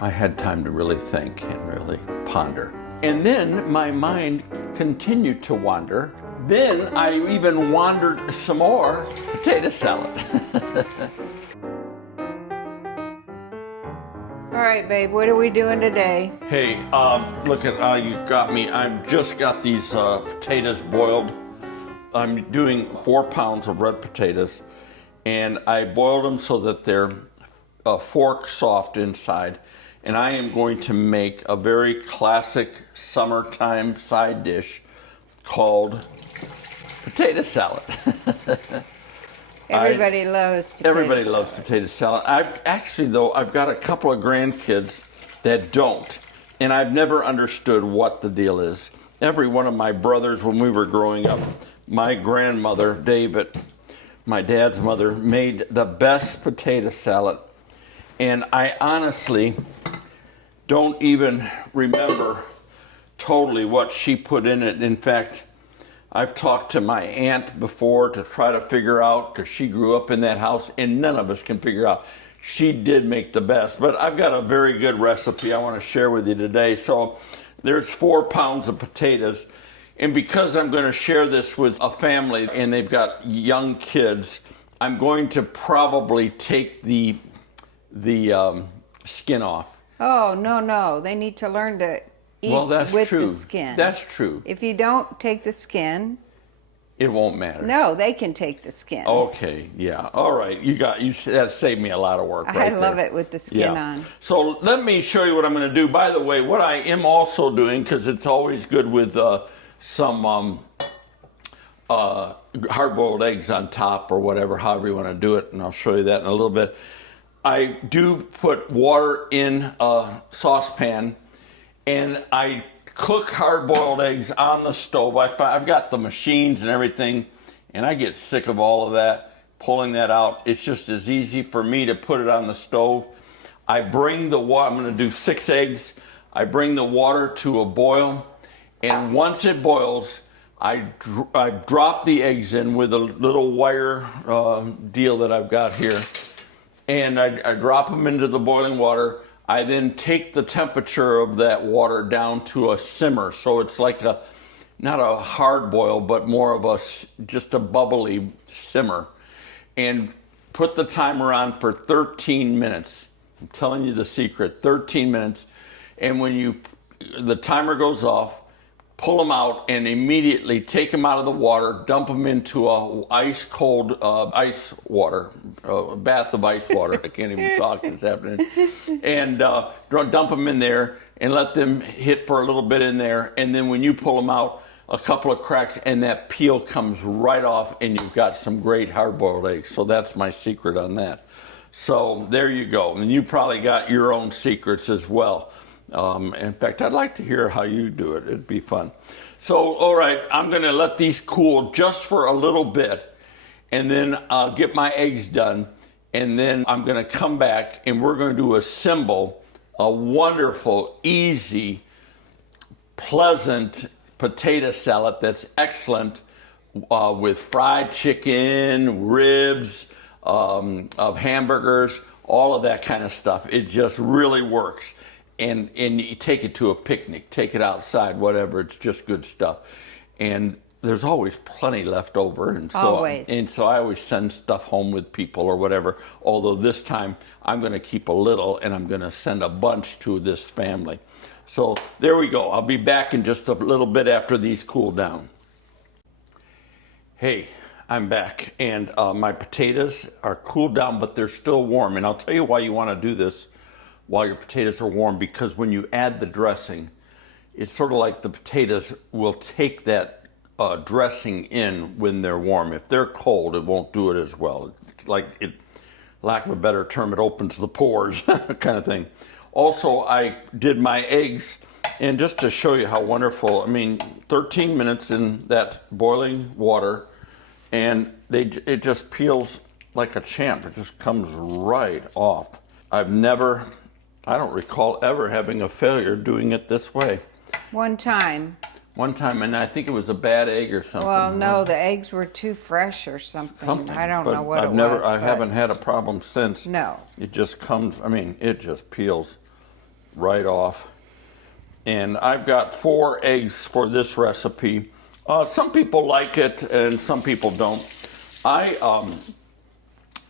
I had time to really think and really ponder. And then my mind continued to wander. Then I even wandered some more. Potato salad. All right, babe, what are we doing today? Hey, look at, you got me. I've just got these potatoes boiled. I'm doing 4 pounds of red potatoes, and I boiled them so that they're fork soft inside. And I am going to make a very classic summertime side dish called potato salad. Everybody loves potato Everybody salad. loves potato salad. I've got a couple of grandkids that don't, and I've never understood what the deal is. Every one of my brothers, when we were growing up, my grandmother, David, my dad's mother, made the best potato salad. And I honestly don't even remember totally what she put in it. In fact, I've talked to my aunt before to try to figure out, because she grew up in that house, and none of us can figure out. She did make the best, but I've got a very good recipe I want to share with you today. So there's 4 pounds of potatoes, and because I'm going to share this with a family and they've got young kids, I'm going to probably take the skin off. Oh, no. They need to learn to eat That's with true. the skin. That's true. If you don't take the skin, It won't matter. no, they can take the skin. Okay, yeah. All right. That saved me a lot of work right I love there. it with the skin on. So let me show you what I'm going to do. By the way, what I am also doing, because it's always good with some hard-boiled eggs on top or whatever, however you want to do it, and I'll show you that in a little bit. I do put water in a saucepan, and I cook hard-boiled eggs on the stove. I've got the machines and everything, and I get sick of all of that, pulling that out. It's just as easy for me to put it on the stove. I bring the water, I'm going to do 6 eggs. I bring the water to a boil, and once it boils, I drop the eggs in with a little wire deal that I've got here, and I drop them into the boiling water. I then take the temperature of that water down to a simmer, so it's like not a hard boil, but more of just a bubbly simmer, and put the timer on for 13 minutes. I'm telling you the secret, 13 minutes. And when the timer goes off, pull them out and immediately take them out of the water, dump them into a ice cold ice water, a bath of ice water. I can't even talk, it's happening. And dump them in there and let them hit for a little bit in there. And then when you pull them out, a couple of cracks and that peel comes right off, and you've got some great hard-boiled eggs. So that's my secret on that. So there you go. And you probably got your own secrets as well. In fact, I'd like to hear how you do it. It'd be fun. So, all right, I'm going to let these cool just for a little bit, and then I'll get my eggs done, and then I'm going to come back, and we're going to assemble a wonderful, easy, pleasant potato salad that's excellent with fried chicken, ribs, of hamburgers, all of that kind of stuff. It just really works. And you take it to a picnic, take it outside, whatever. It's just good stuff. And there's always plenty left over. And so I always send stuff home with people or whatever. Although this time I'm going to keep a little, and I'm going to send a bunch to this family. So there we go. I'll be back in just a little bit after these cool down. Hey, I'm back. And my potatoes are cooled down, but they're still warm. And I'll tell you why you want to do this while your potatoes are warm, because when you add the dressing, it's sort of like the potatoes will take that dressing in when they're warm. If they're cold, it won't do it as well. Lack of a better term, it opens the pores kind of thing. Also, I did my eggs, and just to show you how wonderful, 13 minutes in that boiling water, and it just peels like a champ. It just comes right off. I don't recall ever having a failure doing it this way. One time, and I think it was a bad egg or something. Well, no, the eggs were too fresh or something. I don't know what it was. I haven't had a problem since. No. It just comes, it just peels right off. And I've got 4 eggs for this recipe. Some people like it and some people don't.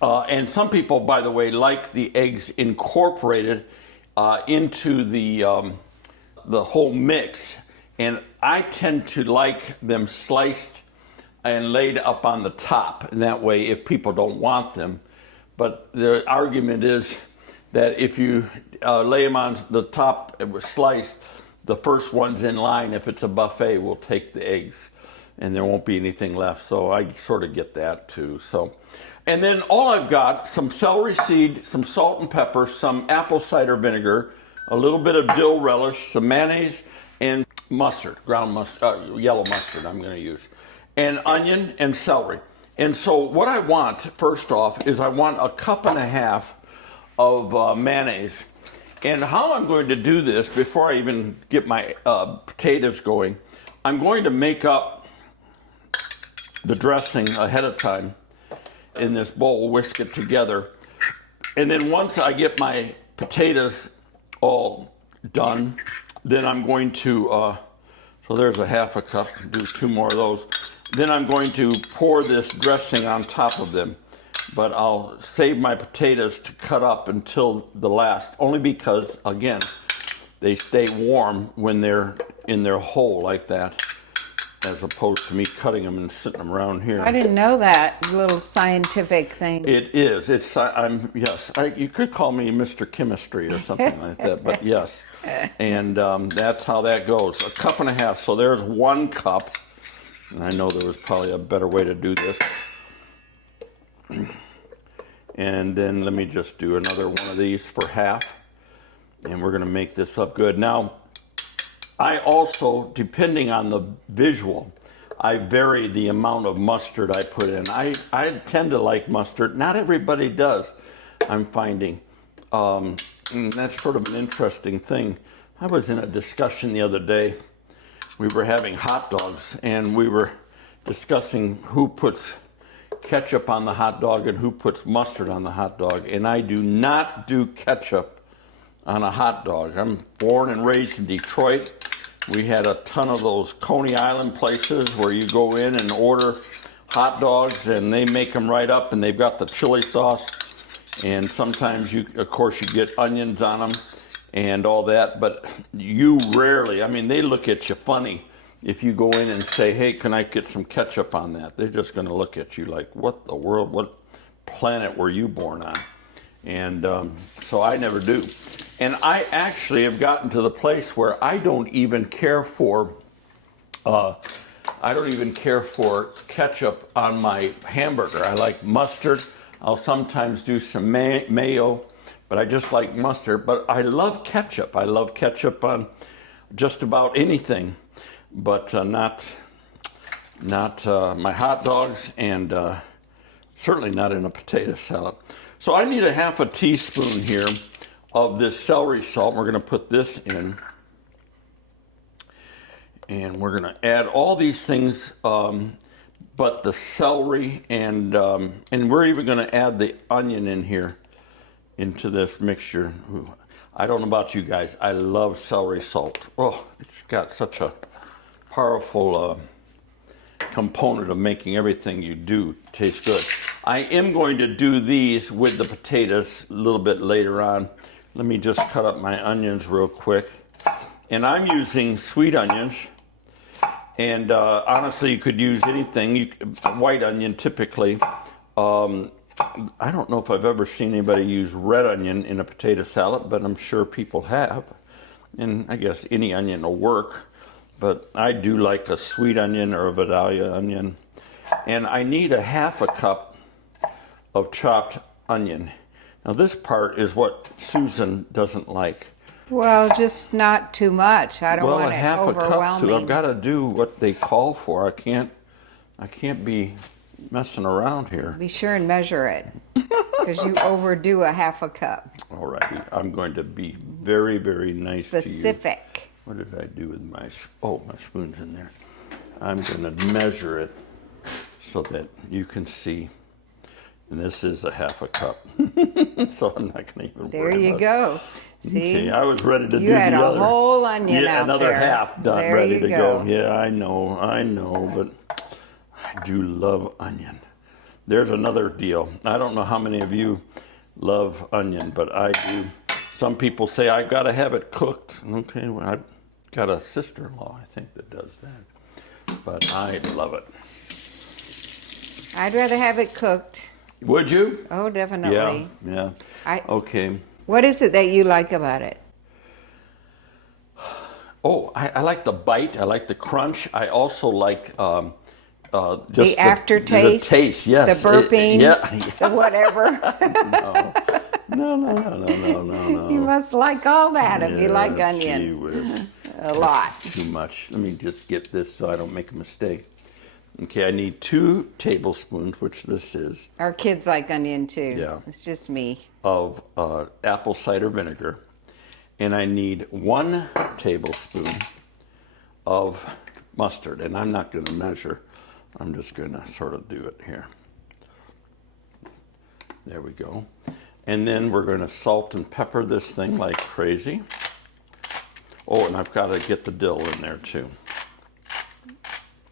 And some people, by the way, like the eggs incorporated into the whole mix. And I tend to like them sliced and laid up on the top. And that way, if people don't want them. But the argument is that if you lay them on the top sliced, the first ones in line, if it's a buffet, will take the eggs. And there won't be anything left. So I sort of get that too. So, and then all I've got, some celery seed, some salt and pepper, some apple cider vinegar, a little bit of dill relish, some mayonnaise, and mustard, ground mustard, yellow mustard I'm going to use, and onion and celery. And so what I want, first off, is I want a 1.5 cups of mayonnaise. And how I'm going to do this, before I even get my potatoes going, I'm going to make up the dressing ahead of time in this bowl, whisk it together. And then once I get my potatoes all done, then I'm going to, so there's a 1/2 cup, do 2 more of those. Then I'm going to pour this dressing on top of them. But I'll save my potatoes to cut up until the last, only because, again, they stay warm when they're in their hole like that, as opposed to me cutting them and sitting them around here. I didn't know that little scientific thing. It is. It's. Yes. You could call me Mr. Chemistry or something like that. But yes, and that's how that goes. 1.5 cups. So there's 1 cup. And I know there was probably a better way to do this. And then let me just do another one of these for half. And we're going to make this up good. Now, I also, depending on the visual, I vary the amount of mustard I put in. I tend to like mustard. Not everybody does, I'm finding. And that's sort of an interesting thing. I was in a discussion the other day. We were having hot dogs, and we were discussing who puts ketchup on the hot dog and who puts mustard on the hot dog. And I do not do ketchup on a hot dog. I'm born and raised in Detroit. We had a ton of those Coney Island places where you go in and order hot dogs and they make them right up, and they've got the chili sauce. And sometimes of course, you get onions on them and all that, but you rarely, I mean, they look at you funny if you go in and say, hey, can I get some ketchup on that? They're just going to look at you like, what the world, what planet were you born on? And so I never do. And I actually have gotten to the place where I don't even care for ketchup on my hamburger. I like mustard. I'll sometimes do some mayo, but I just like mustard. But I love ketchup. I love ketchup on just about anything, but not my hot dogs, and certainly not in a potato salad. So I need a 1/2 teaspoon here of this celery salt. We're going to put this in, and we're going to add all these things, but the celery, and we're even going to add the onion in here into this mixture. Ooh, I don't know about you guys, I love celery salt. Oh, it's got such a powerful component of making everything you do taste good. I am going to do these with the potatoes a little bit later on. Let me just cut up my onions real quick. And I'm using sweet onions. And honestly, you could use anything. White onion typically. I don't know if I've ever seen anybody use red onion in a potato salad, but I'm sure people have. And I guess any onion will work. But I do like a sweet onion or a Vidalia onion. And I need a 1/2 cup of chopped onion. Now this part is what Susan doesn't like. Well, just not too much. I don't want it a 1/2 cup, overwhelming. so I've got to do what they call for. I can't be messing around here. Be sure and measure it, because you overdo a 1/2 cup. All righty, I'm going to be very, very nice Specific. to you. What did I do with my spoon's in there. I'm going to measure it so that you can see. And this is a half a cup. So I'm not going to even There worry you about go. See, Okay, I was ready to do you had the a other. whole onion Yeah, out another there. half done, There ready you to go. go. Yeah, I know, but I do love onion. There's another deal. I don't know how many of you love onion, but I do. Some people say I got to have it cooked. Okay, well, I've got a sister-in-law, I think, that does that. But I love it. I'd rather have it cooked. Would you? Oh, Yeah, definitely. yeah. I- Okay. What is it that you like about it? Oh, I like the bite. I like the crunch. I also like just The aftertaste? The taste, yes. The burping? Yeah. The whatever? No. You must like all that if you like Yeah, onion. gee whiz. A lot. Too much. Let me just get this so I don't make a mistake. Okay, I need 2 tablespoons, which this is, Our kids like onion too. Yeah. It's just me. of apple cider vinegar. And I need 1 tablespoon of mustard. And I'm not going to measure. I'm just going to sort of do it here. There we go. And then we're going to salt and pepper this thing like crazy. Oh, and I've got to get the dill in there too.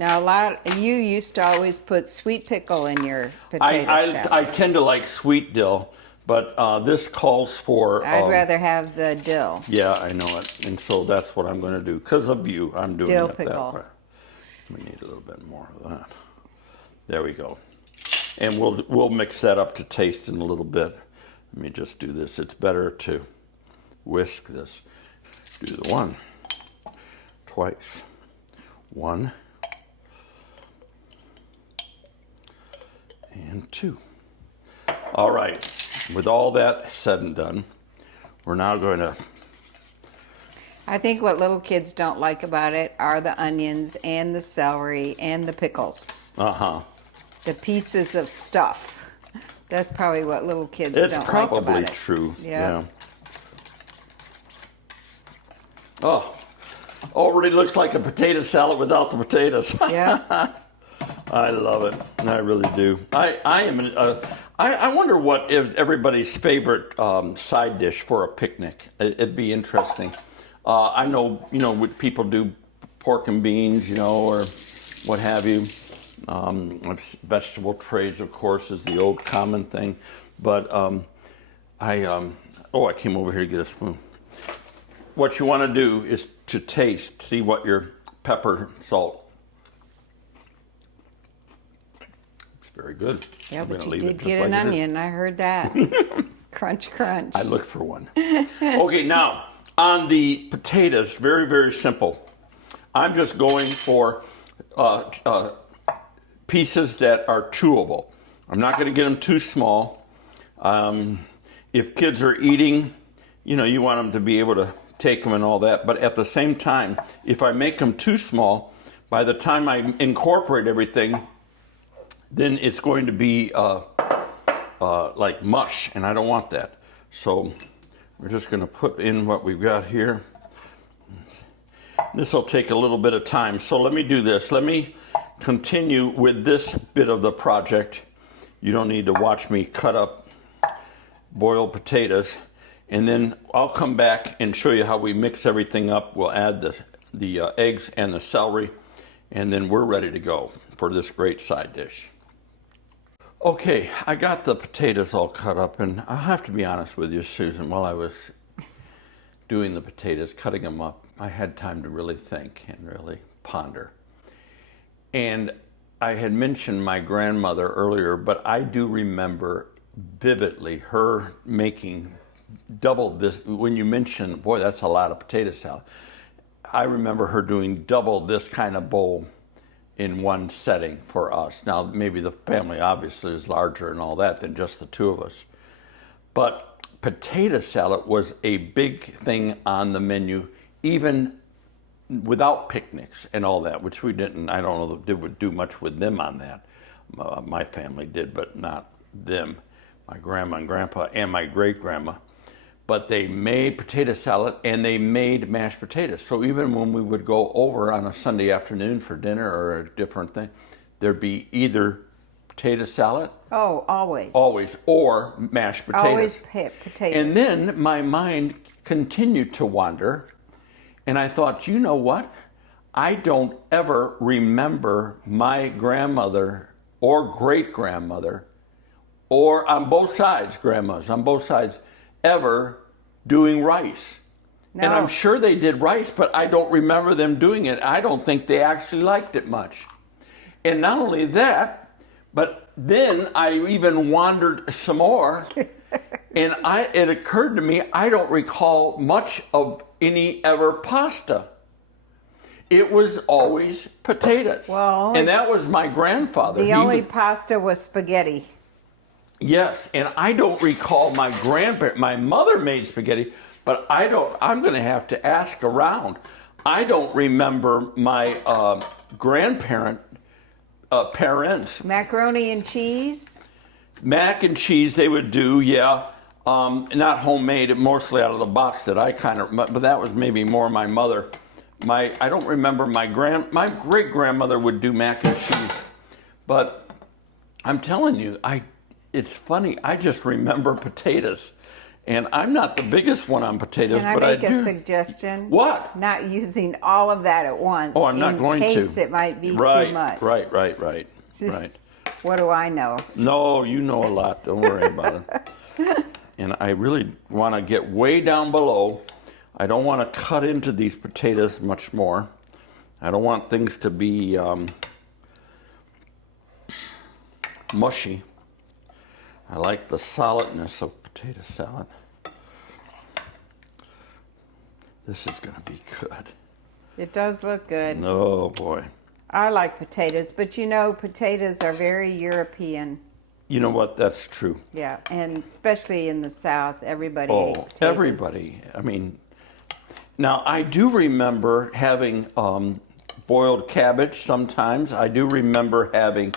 Now, you used to always put sweet pickle in your potato salad. I tend to like sweet dill, but this calls for... I'd rather have the dill. Yeah, I know it. And so that's what I'm going to do. Because of you, I'm doing Dill it pickle. that way. We need a little bit more of that. There we go. And we'll mix that up to taste in a little bit. Let me just do this. It's better to whisk this. Do the 1, twice. 1, and 2. All right. With all that said and done, we're now going to... I think what little kids don't like about it are the onions and the celery and the pickles. Uh-huh. The pieces of stuff. That's probably what little kids don't It's like probably about it. true. Yep. Yeah. Oh, already looks like a potato salad without the potatoes. Yeah. I love it. I really do. I wonder what is everybody's favorite side dish for a picnic. It'd be interesting. I know, what people do pork and beans, or what have you. Vegetable trays, of course, is the old common thing. But I came over here to get a spoon. What you want to do is to taste, see what your pepper, salt. It's very good. Yeah, I'm but gonna you leave it did just get like an it is. onion. I heard that. Crunch, crunch. I looked for one. Okay, now on the potatoes, very, very simple. I'm just going for pieces that are chewable. I'm not going to get them too small. If kids are eating, you want them to be able to take them and all that. But at the same time, if I make them too small, by the time I incorporate everything, then it's going to be like mush, and I don't want that. So we're just going to put in what we've got here. This will take a little bit of time. So let me do this. Let me continue with this bit of the project. You don't need to watch me cut up boiled potatoes. And then I'll come back and show you how we mix everything up. We'll add the eggs and the celery, and then we're ready to go for this great side dish. Okay, I got the potatoes all cut up, and I'll have to be honest with you, Susan, while I was doing the potatoes, cutting them up, I had time to really think and really ponder. And I had mentioned my grandmother earlier, but I do remember vividly her making double this. When you mention, boy, that's a lot of potato salad, I remember her doing double this kind of bowl in one setting for us. Now, maybe the family obviously is larger and all that than just the two of us. But potato salad was a big thing on the menu, even without picnics and all that, which we didn't, I don't know that they would do much with them on that. My family did, but not them. My grandma and grandpa and my great-grandma. But they made potato salad and they made mashed potatoes. So even when we would go over on a Sunday afternoon for dinner or a different thing, there'd be either potato salad, Oh, always. always, or mashed potatoes. Always potatoes. And then my mind continued to wander, and I thought, you know what? I don't ever remember my grandmother or great grandmother, or on both sides, grandmas, on both sides, ever doing rice. No. And I'm sure they did rice, but I don't remember them doing it. I don't think they actually liked it much. And not only that, but then I even wandered some more, and it occurred to me I don't recall much of any ever pasta. It was always potatoes. Well, and that was my grandfather. The only pasta was spaghetti. Yes, and I don't recall my mother made spaghetti, but I'm going to have to ask around. I don't remember my parents. Macaroni and cheese. Mac and cheese they would do, yeah. Not homemade, mostly out of the box that but that was maybe more my mother. I don't remember my great grandmother would do mac and cheese, but I'm telling you, it's funny. I just remember potatoes, and I'm not the biggest one on potatoes, Can I but make I do. a suggestion? What? Not using all of that at once. Oh, I'm not going to. In case it might be right, too much. Right. Just, what do I know? No, you know a lot. Don't worry about it. And I really want to get way down below. I don't want to cut into these potatoes much more. I don't want things to be mushy. I like the solidness of potato salad. This is going to be good. It does look good. Oh, boy. I like potatoes, but you know, potatoes are very European. You know what? That's true. Yeah, and especially in the South, everybody ate potatoes. Everybody. I mean, now I do remember having boiled cabbage sometimes. I do remember having,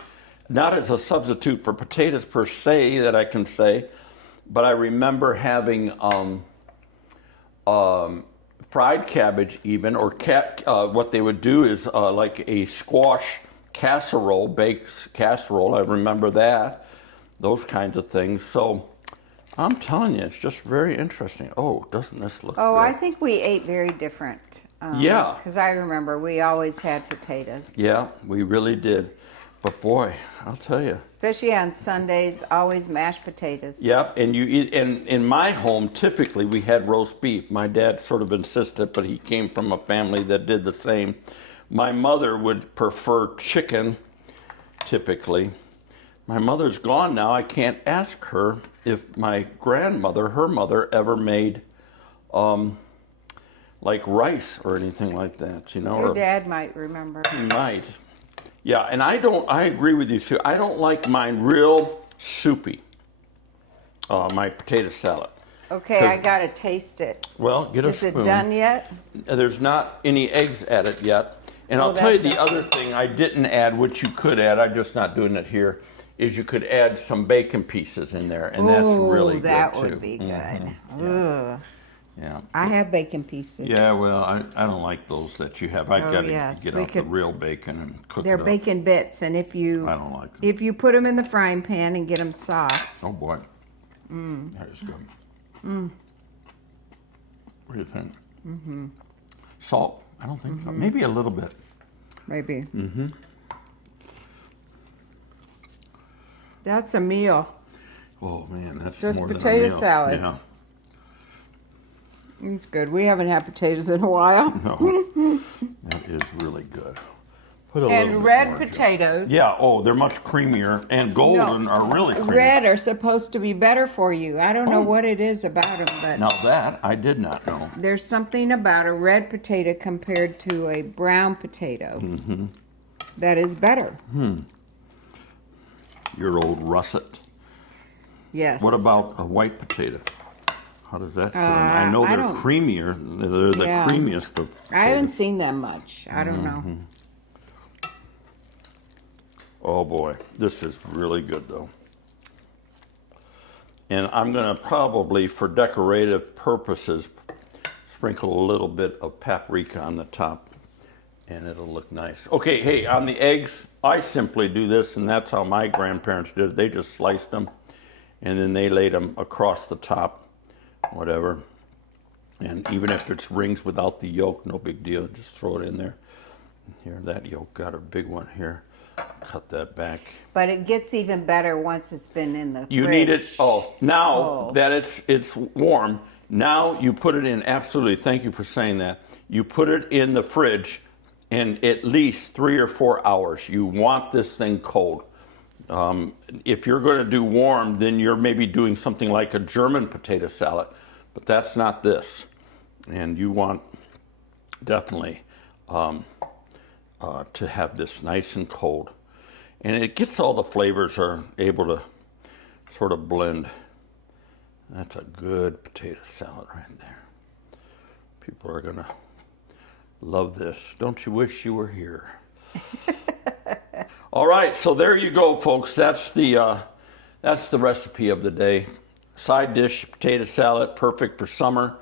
not as a substitute for potatoes per se that I can say, but I remember having fried cabbage even, or what they would do is like a squash casserole, baked casserole. I remember that, those kinds of things. So I'm telling you, it's just very interesting. Oh, doesn't this look Oh, good? I think we ate very different. Yeah. Because I remember we always had potatoes. Yeah, we really did. But boy, I'll tell you. Especially on Sundays, always mashed potatoes. Yep, and you eat. And in my home, typically we had roast beef. My dad sort of insisted, but he came from a family that did the same. My mother would prefer chicken, typically. My mother's gone now. I can't ask her if my grandmother, her mother, ever made like rice or anything like that. You know, Your or dad might remember. he might. Yeah, and I agree with you, Sue. I don't like mine real soupy, my potato salad. Okay, I got to taste it. Well, get a Is spoon. it done yet? There's not any eggs at it yet. And Oh, I'll tell you that's the other thing I didn't add, which you could add, I'm just not doing it here, is you could add some bacon pieces in there, and that's Ooh, really that good too. would be good. Mhm. Ugh. Yeah. I have bacon pieces. Yeah, well, I don't like those that you have. I Oh, got to yes, get we out the could- real bacon and cook They're it up. bacon bits, and if you I don't like them. if you put them in the frying pan and get them soft, Oh boy. That is good. What do you think? Salt? I don't think so. Maybe a little bit. maybe. That's a meal. Oh man, that's Just more than potato a meal. salad. Yeah. It's good. We haven't had potatoes in a while. No. That is really good. Put a little And bit red more, Joe. potatoes. Yeah. Oh, they're much creamier, and golden are really creamy. Red are supposed to be better for you. I don't know what it is about them, but Now that I did not know. there's something about a red potato compared to a brown potato that is better. Your old russet. Yes. What about a white potato? How does that fit in? I I know they're don't- creamier. They're the Yeah. creamiest of I haven't potatoes. seen them much. I don't know. Oh boy, this is really good though. And I'm going to probably, for decorative purposes, sprinkle a little bit of paprika on the top. and it'll look nice. Okay, hey, on the eggs, I simply do this, and that's how my grandparents did it. They just sliced them, and then they laid them across the top, whatever. And even if it's rings without the yolk, no big deal. Just throw it in there. Here, that yolk got a big one here. Cut that back. But it gets even better once it's been in the fridge. You need it. Now that it's warm, now you put it in. Absolutely. Thank you for saying that. You put it in the fridge in at least 3 or 4 hours. You want this thing cold. If you're going to do warm, then you're maybe doing something like a German potato salad, but that's not this. And you want definitely to have this nice and cold. And it gets all the flavors are able to sort of blend. That's a good potato salad right there. People are going to love this. Don't you wish you were here? All right, so there you go, folks. That's the recipe of the day. Side dish potato salad, perfect for summer.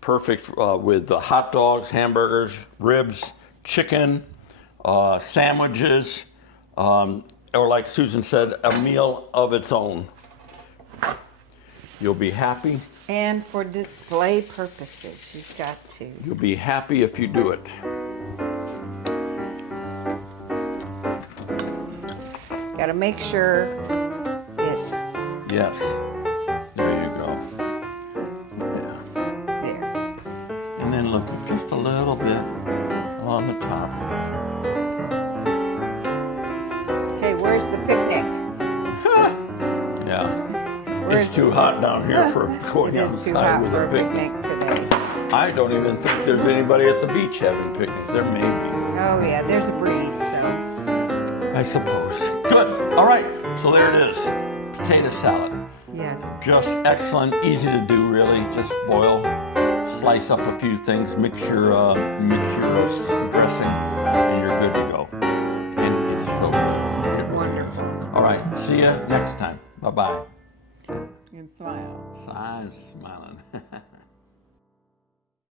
Perfect with hot dogs, hamburgers, ribs, chicken, sandwiches, or like Susan said, a meal of its own. You'll be happy. And for display purposes, you've got to. You'll be happy if you do it. Got to make sure it's Yes. There you go. Yeah. there. And then look just a little bit on the top. Okay, where's the picnic? Yeah. It's too hot down here for going It's too outside hot with for a a picnic. picnic today. I don't even think there's anybody at the beach having picnics. There may be. Oh yeah, there's a breeze, so I suppose. Good. All right. So there it is. Potato salad. yes. Just excellent. Easy to do, really. Just boil, slice up a few things, mix your dressing, and you're good to go. And it's so good. It really is. All right. See you next time. Bye-bye. And smile. I'm smiling.